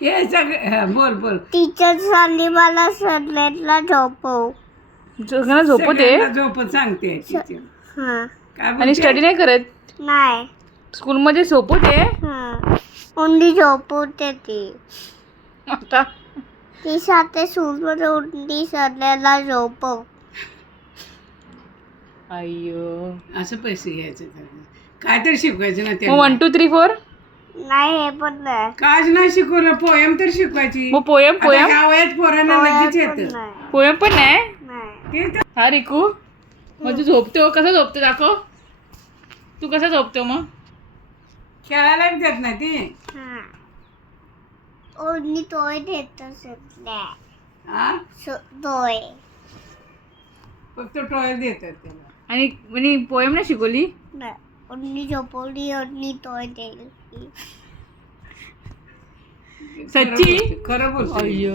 हे सगळं बोल बोल. टीचर सांगली मला सगळ्यांना झोपव. सगळ्यांना झोपते सगळ्यांना झोपत सांगते teacher. हा काय आणि बोलते? स्टडी नाही करत नाही स्कूलमध्ये झोपते. हा उंडी झोपवते ती. आता ती साथे स्कूलमध्ये उंडी सगळ्यांना झोपव. अय्यो असं पैसे घ्यायचे त्याला. काय तर शिकवायचं ना मग त्याला. 1 2 3 4 नाही हे पण नाही. काच नाही शिकवलं, पोयम तर शिकवायची. मग पोयम आता पोयम ह्या वयात पोरांना लगेच पोळ्या पण येतं. नाही. पोयम पण नाही. नाही ते तर हा रिकू मग तू झोपतो कसा झोपतो दाखव. तू कसा झोपतो मग. खेळायला बी देत नाही ती. हा उंडी तोय देत सगळ्या. हा तोय फक्त टॉयल देतात त्याला. आणि पोयम नाही शिकवली. नाही उंडी झोपवली उंडी तोय देईल. सच्ची खरं बोलते. अय्यो